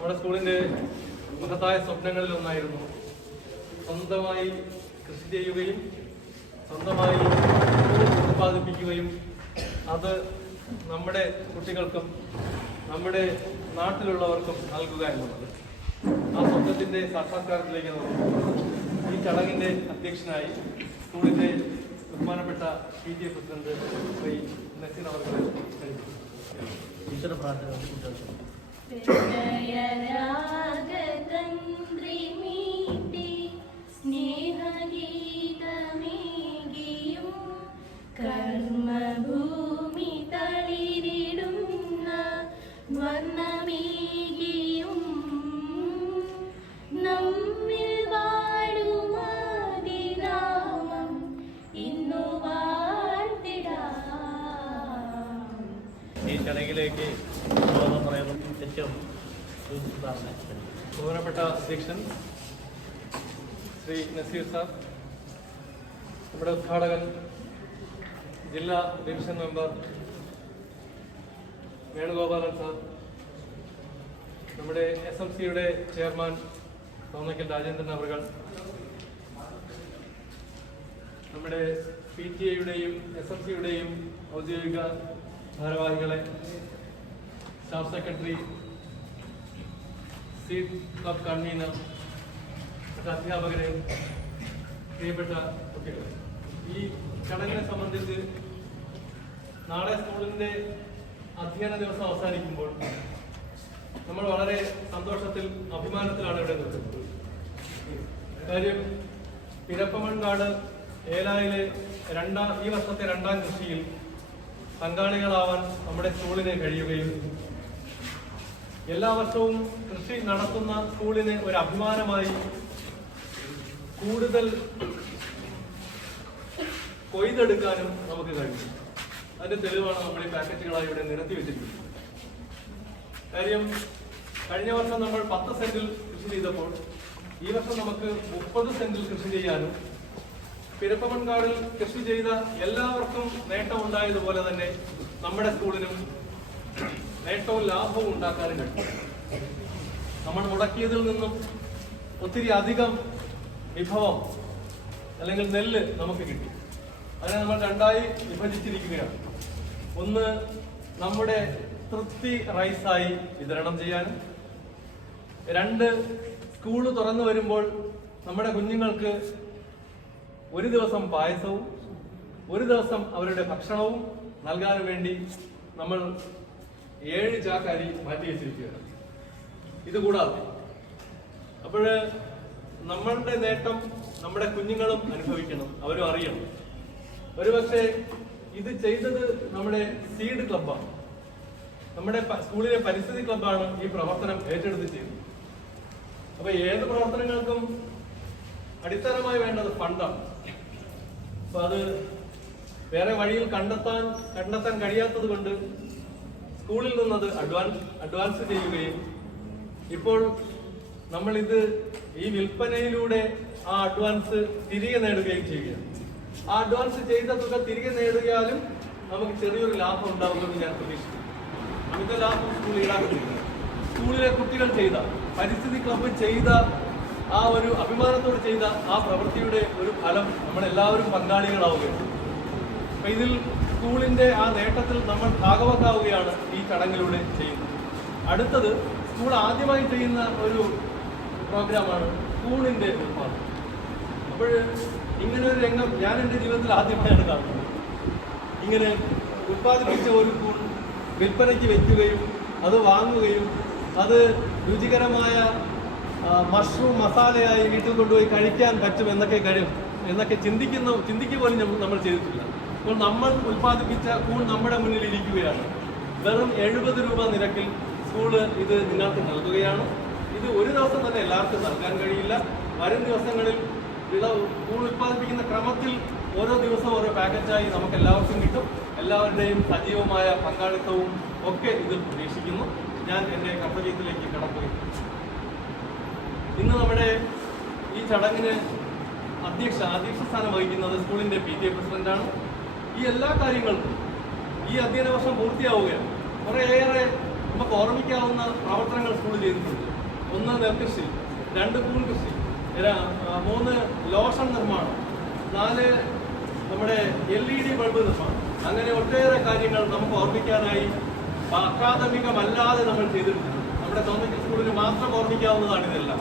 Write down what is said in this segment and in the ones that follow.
നമ്മുടെ സ്കൂളിന്റെ മഹത്തായ സ്വപ്നങ്ങളിൽ ഒന്നായിരുന്നു സ്വന്തമായി കൃഷി ചെയ്യുകയും സ്വന്തമായി ഉത്പാദിപ്പിക്കുകയും അത് നമ്മുടെ കുട്ടികൾക്കും നമ്മുടെ നാട്ടിലുള്ളവർക്കും നൽകുക എന്നുള്ളത്. ആ സ്വപ്നത്തിന്റെ സാക്ഷാത്കാരത്തിലേക്ക് ഈ ചടങ്ങിന്റെ അധ്യക്ഷനായി സ്കൂളിന്റെ ബഹുമാനപ്പെട്ട PTA പ്രസിഡന്റ് ശ്രീ നസീർ അവരുടെ ഈശ്വര പ്രാർത്ഥന. കർമ്മഭൂമി തളിരിടുന്ന വർണ്ണമേകിയും നമ്മിൽ വാഴുമാതിനാമം ഇന്നു വാഴ്ത്തിടാം. ഈ ചടങ്ങിലേക്ക് സ്വാഗതം പറയുന്നത് ഏറ്റവും ബഹുമാനപ്പെട്ട അധ്യക്ഷൻ ശ്രീ നസീർ സാർ, നമ്മുടെ ഉദ്ഘാടകൻ ജില്ലാ ഡിവിഷൻ മെമ്പർ വേണുഗോപാലൻ സാർ, നമ്മുടെ SMCയുടെ ചെയർമാൻ തോന്നയ്ക്കൽ രാജേന്ദ്രൻ അവർ, നമ്മുടെ PTA-യുടെയും SMCയുടെയും ഔദ്യോഗിക ഭാരവാഹികളെ, staff secretary, seed club convener, അധ്യാപകരെ, പ്രിയപ്പെട്ട കുട്ടികളെ, ഈ ചടങ്ങിനെ സംബന്ധിച്ച് നാളെ സ്കൂളിന്റെ അധ്യയന ദിവസം അവസാനിക്കുമ്പോൾ നമ്മൾ വളരെ സന്തോഷത്തിൽ അഭിമാനത്തിലാണ് ഇവിടെ നിൽക്കുന്നത്. കാര്യം പിരപ്പമൺകാട് ഏലായിലെ ഈ വർഷത്തെ 2ാം കൃഷിയിൽ പങ്കാളികളാവാൻ നമ്മുടെ സ്കൂളിന് കഴിയുകയും എല്ലാ വർഷവും കൃഷി നടത്തുന്ന സ്കൂളിന് ഒരു അഭിമാനമായി കൂടുതൽ കൊയ്തെടുക്കാനും നമുക്ക് കഴിയും. അതിന്റെ തെളിവാണ് നമ്മൾ ഈ പാക്കറ്റുകളായി ഇവിടെ നിരത്തി വെച്ചിരിക്കുന്നത്. കാര്യം കഴിഞ്ഞ വർഷം നമ്മൾ 10 സെന്റിൽ കൃഷി ചെയ്തപ്പോൾ ഈ വർഷം നമുക്ക് 30 സെന്റിൽ കൃഷി ചെയ്യാനും പിരപ്പമൺകാടിൽ കൃഷി ചെയ്ത എല്ലാവർക്കും നേട്ടം ഉണ്ടായതുപോലെ തന്നെ നമ്മുടെ സ്കൂളിനും നേട്ടവും ലാഭവും ഉണ്ടാക്കാനും കഴിയും. നമ്മൾ മുടക്കിയതിൽ നിന്നും ഒത്തിരി അധികം വിഭവം അല്ലെങ്കിൽ നെല്ല് നമുക്ക് കിട്ടി. അതിനെ നമ്മൾ 2ആയി വിഭജിച്ചിരിക്കുകയാണ്. ഒന്ന് നമ്മുടെ തൃപ്തി റൈസായി വിതരണം ചെയ്യാനും, 2 സ്കൂള് തുറന്നു വരുമ്പോൾ നമ്മുടെ കുഞ്ഞുങ്ങൾക്ക് ഒരു ദിവസം പായസവും ഒരു ദിവസം അവരുടെ ഭക്ഷണവും നൽകാൻ വേണ്ടി നമ്മൾ 7 ചാക്ക് അരി മാറ്റി വെച്ചിരിക്കുകയാണ്. ഇതുകൂടാതെ അപ്പോൾ നമ്മളുടെ നേട്ടം നമ്മുടെ കുഞ്ഞുങ്ങളും അനുഭവിക്കണം, അവരും അറിയണം. ഒരുപക്ഷെ ഇത് ചെയ്തത് നമ്മുടെ സീഡ് ക്ലബ്ബാണ്, നമ്മുടെ സ്കൂളിലെ പരിസ്ഥിതി ക്ലബ്ബാണ് ഈ പ്രവർത്തനം ഏറ്റെടുത്ത് ചെയ്തത്. അപ്പൊ ഏത് പ്രവർത്തനങ്ങൾക്കും അടിസ്ഥാനമായി വേണ്ടത് ഫണ്ടാണ്. അപ്പൊ അത് വേറെ വഴിയിൽ കണ്ടെത്താൻ കഴിയാത്തത് കൊണ്ട് സ്കൂളിൽ നിന്നത് അഡ്വാൻസ് ചെയ്യുകയും ഇപ്പോൾ നമ്മളിത് ഈ വിൽപ്പനയിലൂടെ ആ അഡ്വാൻസ് തിരികെ നേടുകയും ചെയ്യുകയാണ്. ആ അഡ്വാൻസ് ചെയ്ത തുക തിരികെ നേടിയാലും നമുക്ക് ചെറിയൊരു ലാഭം ഉണ്ടാവുമെന്ന് ഞാൻ പ്രതീക്ഷിക്കുന്നു. അമിത ലാഭം സ്കൂൾ ഈടാക്കുന്നില്ല. സ്കൂളിലെ കുട്ടികൾ ചെയ്ത, പരിസ്ഥിതി ക്ലബ്ബ് ചെയ്ത ആ ഒരു അഭിമാനത്തോട് ചെയ്ത ആ പ്രവൃത്തിയുടെ ഒരു ഫലം നമ്മളെല്ലാവരും പങ്കാളികളാവുകയാണ്. അപ്പൊ ഇതിൽ സ്കൂളിന്റെ ആ നേട്ടത്തിൽ നമ്മൾ ഭാഗവക്കാവുകയാണ് ഈ ചടങ്ങിലൂടെ ചെയ്യുന്നത്. അടുത്തത് സ്കൂൾ ആദ്യമായി ചെയ്യുന്ന ഒരു പ്രോഗ്രാമാണ് കൂണിന്റെ ഉത്പാദനം. അപ്പോൾ ഇങ്ങനെ ഒരു രംഗം ഞാൻ എൻ്റെ ജീവിതത്തിൽ ആദ്യമായാണ് കാണുന്നത്. ഇങ്ങനെ ഉത്പാദിപ്പിച്ച ഒരു കൂൺ വിൽപ്പനയ്ക്ക് വെക്കുകയും അത് വാങ്ങുകയും അത് രുചികരമായ മഷ്റൂം മസാലയായി വീട്ടിൽ കൊണ്ടുപോയി കഴിക്കാൻ പറ്റും എന്നൊക്കെ ചിന്തിക്കുക പോലും നമ്മൾ ചെയ്തിട്ടില്ല. അപ്പോൾ നമ്മൾ ഉത്പാദിപ്പിച്ച കൂൺ നമ്മുടെ മുന്നിൽ ഇരിക്കുകയാണ്. വെറും 70 രൂപ നിരക്കിൽ സ്കൂള് ഇത് നിങ്ങൾക്ക് നൽകുകയാണ്. ഇത് ഒരു ദിവസം തന്നെ എല്ലാവർക്കും നൽകാൻ കഴിയില്ല. വരും ദിവസങ്ങളിൽ കൂൺ ഉത്പാദിപ്പിക്കുന്ന ക്രമത്തിൽ ഓരോ ദിവസവും ഓരോ പാക്കറ്റായി നമുക്ക് എല്ലാവർക്കും കിട്ടും. എല്ലാവരുടെയും സജീവമായ പങ്കാളിത്തവും ഒക്കെ ഇതിൽ പ്രതീക്ഷിക്കുന്നു. ഞാൻ എൻ്റെ കർത്തവ്യത്തിലേക്ക് കടക്കുകയും ഇന്ന് നമ്മുടെ ഈ ചടങ്ങിന് അധ്യക്ഷ സ്ഥാനം വഹിക്കുന്നത് സ്കൂളിന്റെ PTA പ്രസിഡന്റാണ്. ഈ എല്ലാ കാര്യങ്ങൾക്കും ഈ അധ്യയന വർഷം പൂർത്തിയാവുകയാണ്. കുറേയേറെ നമുക്ക് ഓർമ്മിക്കാവുന്ന പ്രവർത്തനങ്ങൾ സ്കൂളിൽ ചെയ്തിട്ടുണ്ട്. 1 നെൽകൃഷി, 2 കൂൺ കൃഷി, 3 ലോഷൻ നിർമ്മാണം, 4 നമ്മുടെ LED ബൾബ് നിർമ്മാണം. അങ്ങനെ ഒട്ടേറെ കാര്യങ്ങൾ നമുക്ക് ഓർമ്മിക്കാനായി അക്കാദമികമല്ലാതെ നമ്മൾ ചെയ്തിട്ടുണ്ട്. നമ്മുടെ തോന്നയ്ക്കൽ സ്കൂളിന് മാത്രം ഓർമ്മിക്കാവുന്നതാണ് ഇതെല്ലാം.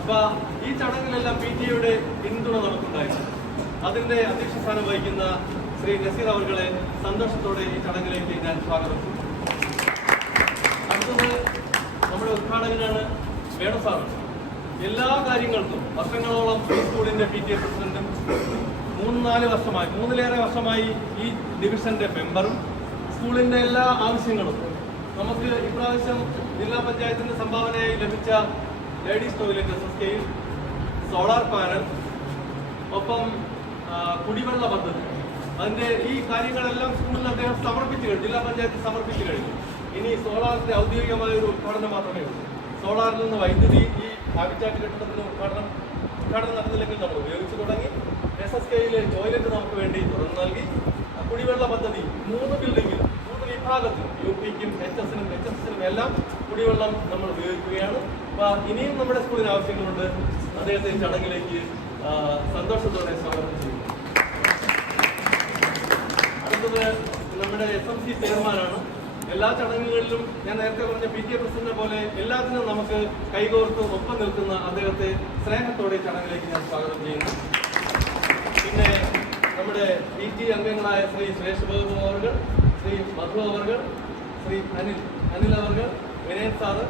അപ്പൊ ഈ ചടങ്ങിലെല്ലാം PTA പിന്തുണ നമുക്കുണ്ടായിരുന്നു. അതിന്റെ അധ്യക്ഷ സ്ഥാനം വഹിക്കുന്ന ശ്രീ നസീർ അവർകളെ സന്തോഷത്തോടെ ഈ ചടങ്ങിലേക്ക് ഞാൻ സ്വാഗതം ചെയ്തു. അടുത്തത് നമ്മുടെ ഉദ്ഘാടകനാണ് വേണു സാർ. എല്ലാ കാര്യങ്ങൾക്കും വർഷങ്ങളോളം ഈ സ്കൂളിന്റെ PTA പ്രസിഡന്റും 3-4 വർഷമായി ഈ ഡിവിഷന്റെ മെമ്പറും സ്കൂളിന്റെ എല്ലാ ആവശ്യങ്ങളും നമുക്ക് ഇപ്രാവശ്യം ജില്ലാ പഞ്ചായത്തിന്റെ സംഭാവനയായി ലഭിച്ച ലേഡീസ് ടോയ്ലറ്റ് SSKയിൽ സോളാർ പാനൽ, ഒപ്പം കുടിവെള്ള പദ്ധതി, അതിന്റെ ഈ കാര്യങ്ങളെല്ലാം സ്കൂളിൽ അദ്ദേഹം സമർപ്പിച്ചു കഴിഞ്ഞു, ജില്ലാ പഞ്ചായത്ത് സമർപ്പിച്ചു കഴിഞ്ഞു. ഇനി സോളാറിന്റെ ഔദ്യോഗികമായ ഒരു ഉദ്ഘാടനം മാത്രമേ ഉള്ളൂ. സോളാറിൽ നിന്ന് വൈദ്യുതി ഈ ഹാബിറ്റാറ്റ് കെട്ടിടത്തിന് ഉദ്ഘാടനം നടന്നില്ലെങ്കിൽ നമ്മൾ ഉപയോഗിച്ചു തുടങ്ങി. SSKയിലെ ടോയ്ലറ്റ് നമുക്ക് വേണ്ടി തുറന്നു നൽകി. കുടിവെള്ള പദ്ധതി 3 ബിൽഡിങ്ങിൽ 3 വിഭാഗത്തിൽ UPക്കും HSനും എല്ലാം കുടിവെള്ളം നമ്മൾ ഉപയോഗിക്കുകയാണ്. അപ്പൊ ഇനിയും നമ്മുടെ സ്കൂളിന് ആവശ്യങ്ങളുണ്ട്. അദ്ദേഹത്തെ ചടങ്ങിലേക്ക് സന്തോഷത്തോടെ സ്വാഗതം ചെയ്യുന്നു. അടുത്തത് നമ്മുടെ SMC ചെയർമാനാണ്. എല്ലാ ചടങ്ങുകളിലും ഞാൻ നേരത്തെ പറഞ്ഞ PTA പ്രസിഡന്റിനെ പോലെ എല്ലാത്തിനും നമുക്ക് കൈകോർത്ത് ഒപ്പം നിൽക്കുന്ന അദ്ദേഹത്തെ സ്നേഹത്തോടെ ചടങ്ങിലേക്ക് ഞാൻ സ്വാഗതം ചെയ്യുന്നു. പിന്നെ നമ്മുടെ PTA അംഗങ്ങളായ ശ്രീ സുരേഷ് ബാബു അവർ, ശ്രീ മധു അവർ, ശ്രീ അനിൽ അവർ, വിനയൻ സാറ്,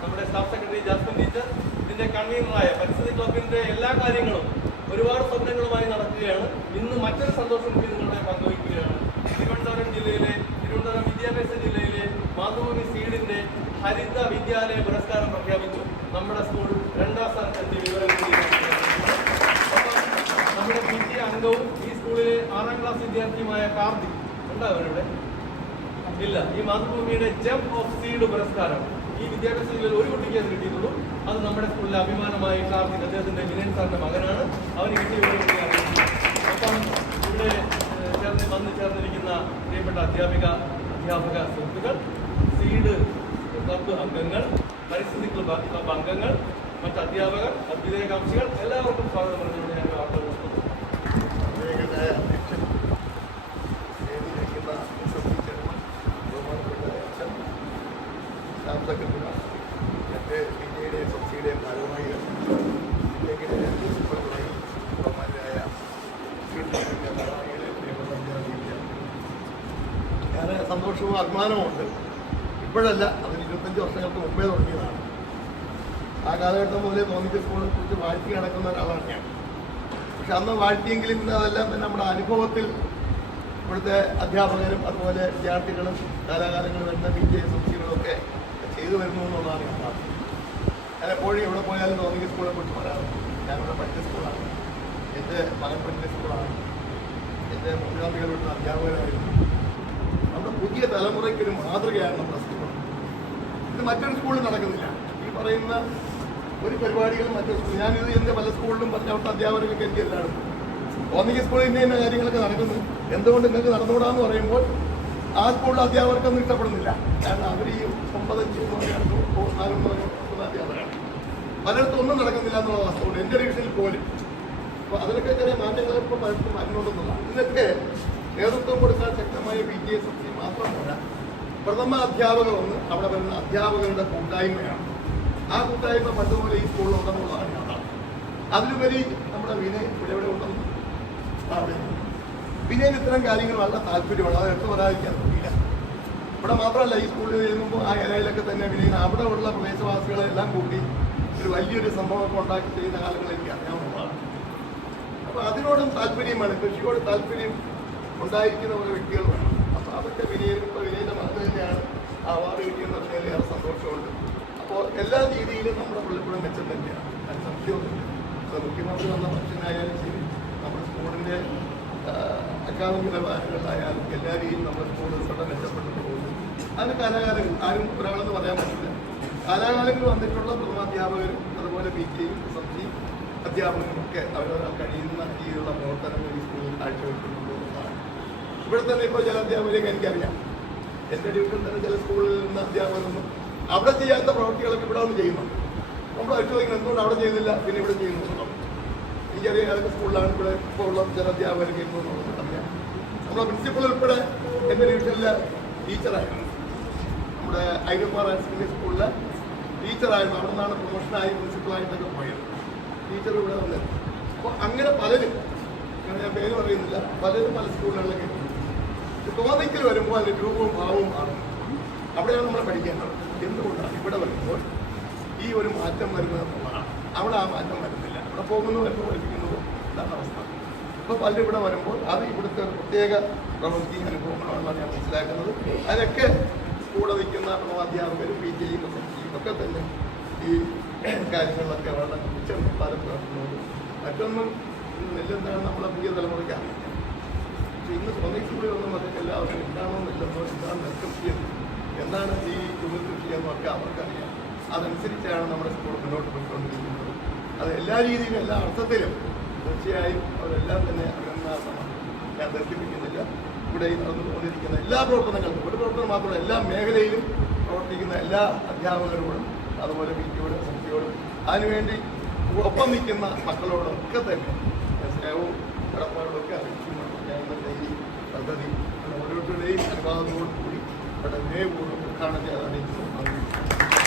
നമ്മുടെ സ്റ്റാഫ് സെക്രട്ടറി ജാസ്മിൻ ടീച്ചർ, ഇതിന്റെ കൺവീനറായ പരിസ്ഥിതി ക്ലബിന്റെ എല്ലാ കാര്യങ്ങളും ഒരുപാട് സ്വപ്നങ്ങളുമായി നടക്കുകയാണ്. ഇന്ന് മറ്റൊരു സന്തോഷം കൂടി നിങ്ങളുടെ പങ്കുവയ്ക്കുകയാണ്. തിരുവനന്തപുരം വിദ്യാഭ്യാസ ജില്ലയിലെ മാതൃഭൂമി സീഡിന്റെ ഹരിത വിദ്യാലയ പുരസ്കാരം പ്രഖ്യാപിച്ചു. നമ്മുടെ സ്കൂൾ 2ാം സ്ഥാനത്തെത്തി വിവരം. നമ്മുടെ PTA അംഗവും ഈ സ്കൂളിലെ 6ാം ക്ലാസ് വിദ്യാർത്ഥിയുമായ കാർത്തിക് ഉണ്ടാവും ഇവിടെ ഇല്ല. ഈ മാതൃഭൂമിയുടെ ജംപ് ഓഫ് സീഡ് പുരസ്കാരം ഈ വിദ്യാഭ്യാസ ജില്ലയിൽ ഒരു കുട്ടിക്ക് അത് കിട്ടിയിട്ടുള്ളൂ. അത് നമ്മുടെ സ്കൂളിലെ അഭിമാനമായി കാർത്തിക്, അദ്ദേഹത്തിന്റെ വിനയൻ സാറിന്റെ മകനാണ്. അവന് കിട്ടിയ ഒരു കുട്ടിയാണ്. അപ്പം ഇവിടെ വന്നു ചേർന്നിരിക്കുന്ന പ്രിയപ്പെട്ട അധ്യാപക സുഹൃത്തുക്കൾ, സീഡ് ക്ലബ് അംഗങ്ങൾ, പരിസ്ഥിതി ക്ലബ് അംഗങ്ങൾ, മറ്റ് അധ്യാപകർ, അഭ്യുദയകാംക്ഷികൾ, എല്ലാവർക്കും സ്വാഗതം പറഞ്ഞുകൊണ്ട് ഞാൻ വാർത്തകൾ എൻ്റെ PTAയുടെയും SMCയുടെയും ഭാഗമായി ഞാൻ സന്തോഷവും അഭിമാനവും ഉണ്ട്. ഇപ്പോഴല്ല, അതിന് 25 വർഷങ്ങൾക്ക് മുമ്പേ തുടങ്ങിയതാണ്. ആ കാലഘട്ടം മുതലേ തോന്നിക്കൽ സ്കൂളിനെ കുറിച്ച് വാഴ്ത്തി നടക്കുന്ന ഒരാളാണ് ഞാൻ. പക്ഷെ അന്ന് വാഴ്ത്തിയെങ്കിലും ഇന്ന് അതെല്ലാം തന്നെ നമ്മുടെ അനുഭവത്തിൽ ഇവിടുത്തെ അധ്യാപകരും അതുപോലെ വിദ്യാർത്ഥികളും കാലാകാലങ്ങളിൽ വരുന്ന PTA SMCകളും ഒക്കെ ചെയ്തു വരുന്നു എന്നുള്ളതാണ് ഞാൻ പറഞ്ഞത്. ഞാൻ എപ്പോഴും എവിടെ പോയാലും തോന്നിക്കൽ സ്കൂളിനെ കുറിച്ച് പറയാറുണ്ട്. ഞാനിവിടെ പഠിച്ച സ്കൂളാണ്, എൻ്റെ മകൻ പഠിച്ച സ്കൂളാണ്, എൻ്റെ മുൻഗാമികൾ വിടുന്ന അധ്യാപകരായിരുന്നു. നമ്മുടെ പുതിയ തലമുറയ്ക്കൊരു മാതൃകയാണ് നമ്മുടെ സ്കൂൾ. ഇത് മറ്റൊരു സ്കൂളിൽ നടക്കുന്നില്ല. ഈ പറയുന്ന ഒരു പരിപാടികളും മറ്റൊരു സ്കൂൾ, ഞാനിത് എൻ്റെ പല സ്കൂളിലും പറഞ്ഞ അവിടുത്തെ അധ്യാപകർക്കൊക്കെ എനിക്ക് എല്ലാവരും തോന്നിക്കൽ സ്കൂളിൽ ഇന്ന കാര്യങ്ങളൊക്കെ നടക്കുന്നു, എന്തുകൊണ്ട് നിങ്ങൾക്ക് നടന്നുകൂടാന്ന് പറയുമ്പോൾ ആ സ്കൂളിലെ അധ്യാപകർക്കൊന്നും ഇഷ്ടപ്പെടുന്നില്ല. കാരണം അവർ ഈ 9-5 അധ്യാപകരാണ്. പലയിടത്തും ഒന്നും നടക്കുന്നില്ല എന്നുള്ള വാസ്തവമുണ്ട്, എൻ്റെ ഡിവിഷനിൽ പോലും. അപ്പോൾ അതിലൊക്കെ ചെറിയ മാറ്റങ്ങൾ ഇപ്പോൾ പലർക്കും വരുന്നുണ്ടെന്നുള്ളതാണ്. ഇതിനൊക്കെ നേതൃത്വം കൊടുക്കാൻ ശക്തമായ PTA SMC മാത്രമല്ല, പ്രഥമ അധ്യാപകർ ഒന്ന് അവിടെ വരുന്ന അധ്യാപകരുടെ കൂട്ടായ്മയാണ്. ആ കൂട്ടായ്മ പണ്ടുപോലെ ഈ സ്കൂളിലുണ്ടെന്നുള്ളതാണ് യാഥാർത്ഥ്യം. അതിലുപരി നമ്മുടെ വിനയ് ഇവിടെ ഉണ്ടെന്ന് അവിടെ വിനയന് ഇത്തരം കാര്യങ്ങൾ വളരെ താല്പര്യമാണ്. അത് എടുത്തു പറയാതിരിക്കാൻ പറ്റില്ല. ഇവിടെ മാത്രമല്ല, ഈ സ്കൂളിൽ എഴുതുമ്പോൾ ആ ഇലയിലൊക്കെ തന്നെ വിനയൻ അവിടെ ഉള്ള പ്രദേശവാസികളെല്ലാം കൂട്ടി ഒരു വലിയൊരു സംഭവമൊക്കെ ഉണ്ടാക്കി ചെയ്യുന്ന കാലങ്ങൾ എനിക്ക് അറിയാവുന്നതാണ്. അപ്പോൾ അതിനോടും താല്പര്യമാണ്, കൃഷിയോട് താല്പര്യം ഉണ്ടായിരിക്കുന്ന ഒരു വ്യക്തികൾ വേണം. അപ്പോൾ അതൊക്കെ വിനയൻ്റെ മകൻ തന്നെയാണ് ആ അവാർഡ് കിട്ടിയെന്ന് പറഞ്ഞാൽ ഏറെ സന്തോഷമുണ്ട്. അപ്പോൾ എല്ലാ രീതിയിലും നമ്മുടെ പള്ളിപ്പുഴം മെച്ചം തന്നെയാണ്, അതിന് സംശയമൊന്നുമില്ല. അത് മുഖ്യമന്ത്രി വന്ന ഫംഗ്ഷനായാലും ശരി, നമ്മുടെ സ്കൂളിൻ്റെ അക്കാദമിക് നിലവാരങ്ങളിലായാലും എല്ലാ രീതിയിലും നമ്മുടെ സ്കൂൾ റിസൾട്ട് മെച്ചപ്പെട്ടിട്ട് പോകുന്നു. അതിന് കാലാകാലങ്ങൾ ആരും ഒരാളെന്ന് പറയാൻ പറ്റില്ല. കാലാകാലങ്ങളിൽ വന്നിട്ടുള്ള പ്രഥമാധ്യാപകരും അതുപോലെ PTAയും SMCയും അധ്യാപകരും ഒക്കെ അവരവരാൾ കഴിയുന്ന രീതിയിലുള്ള പ്രവർത്തനങ്ങൾ ഈ സ്കൂളിൽ കാഴ്ചവെക്കുന്നുണ്ട് എന്നതാണ്. ഇവിടെ തന്നെ ഇപ്പോൾ ചില അധ്യാപകരെയൊക്കെ എനിക്കറിയാം. എൻ്റെ ഡിവിഷനിൽ തന്നെ ചില സ്കൂളിൽ നിന്ന് അധ്യാപകരൊന്നും അവിടെ ചെയ്യാത്ത പ്രവൃത്തികളൊക്കെ ഇവിടെ വന്ന് ചെയ്യുന്നു. നമ്മൾ ചോദിക്കുന്നത് എന്തുകൊണ്ട് അവിടെ ചെയ്യുന്നില്ല, പിന്നെ ഇവിടെ ചെയ്യുന്നു എന്നുള്ളത്. എനിക്കറിയാം ഏതൊക്കെ സ്കൂളിലാണ് ഇവിടെ ഇപ്പോൾ ഉള്ള ചില അധ്യാപകർ ചെയ്യുന്നു എന്നുള്ളത് അറിയാം. നമ്മുടെ പ്രിൻസിപ്പൾ ഉൾപ്പെടെ എൻ്റെ ഡിവിഷനിലെ ടീച്ചറായിരുന്നു. നമ്മുടെ ഐഡപ്പാറ ഹയർ സെക്കൻഡറി സ്കൂളിലെ ടീച്ചറായിരുന്നു. അവിടെ നിന്നാണ് പ്രൊമോഷനായി പ്രിൻസിപ്പളായിട്ടൊക്കെ പോയത്. ടീച്ചർ ഇവിടെ വന്നത്. അപ്പോൾ അങ്ങനെ പലരും, ഞാൻ പേര് പറയുന്നില്ല, പലരും പല സ്കൂളുകളിലൊക്കെ തോന്നിക്കൽ വരുമ്പോൾ അതിൻ്റെ രൂപവും ഭാവവും മാറും. അവിടെയാണ് നമ്മൾ പഠിക്കേണ്ടത്. എന്തുകൊണ്ടാണ് ഇവിടെ വരുമ്പോൾ ഈ ഒരു മാറ്റം വരുന്നത് എന്നുള്ളതാണ്. അവിടെ ആ മാറ്റം വരുന്നില്ല. അവിടെ പോകുന്നു വരുമ്പോൾ പഠിപ്പിക്കുന്നു, ഇതാണ് അവസ്ഥ. ഇപ്പോൾ പലരും ഇവിടെ വരുമ്പോൾ അത് ഇവിടുത്തെ ഒരു പ്രത്യേക പ്രവൃത്തി അനുഭവങ്ങളാണെന്നാണ് ഞാൻ മനസ്സിലാക്കുന്നത്. അതിനൊക്കെ കൂടെ നിൽക്കുന്ന അധ്യാപകരും PTയും SMTയും ഒക്കെ തന്നെ ഈ കാര്യങ്ങളിലൊക്കെ വളരെ ചെറുപ്പാലം പുലർത്തുന്നത്. മറ്റൊന്നും നെല്ലെന്താണ് നമ്മളെ പുതിയ തലമുറയ്ക്ക് അറിയില്ല. പക്ഷേ ഇന്ന് സ്വന്തം സ്കൂളിൽ ഒന്നും അതൊക്കെ എല്ലാവർക്കും എന്താണോ നെല്ലെന്നോ, എന്താണ് നെൽകൃഷി, എന്താണ് ഈ കുമിൾ കൃഷി എന്നൊക്കെ അവർക്കറിയാം. അതനുസരിച്ചാണ് നമ്മുടെ സ്കൂൾ മുന്നോട്ട് പോയിക്കൊണ്ടിരിക്കുന്നത്. അത് എല്ലാ രീതിയിലും എല്ലാ അർത്ഥത്തിലും തീർച്ചയായും അവരെല്ലാം തന്നെ അഭിനന്ദനാർഹമാണ്. ഞാൻ ദർശിപ്പിക്കുന്നില്ല. ഇവിടെ നടന്നുകൊണ്ടിരിക്കുന്ന എല്ലാ പ്രവർത്തനങ്ങൾക്കും, ഒരു പ്രവർത്തനം മാത്രമല്ല, എല്ലാ മേഖലയിലും പ്രവർത്തിക്കുന്ന എല്ലാ അധ്യാപകരോടും അതുപോലെ PTയോടും SMTയോടും അതിനുവേണ്ടി ഒപ്പം നിൽക്കുന്ന മക്കളോടും ഒക്കെ തന്നെ സ്നേഹവും കടപ്പാടുമൊക്കെ അറിയിക്കുന്നുണ്ട്. ഞാൻ ഈ പദ്ധതി ഓരോരുത്തരുടെയും അനുവാദത്തോടു കൂടി വളരെ വിനയപൂർവ്വം ഉദ്ഘാടനം ചെയ്യാൻ അറിയിക്കുന്നു.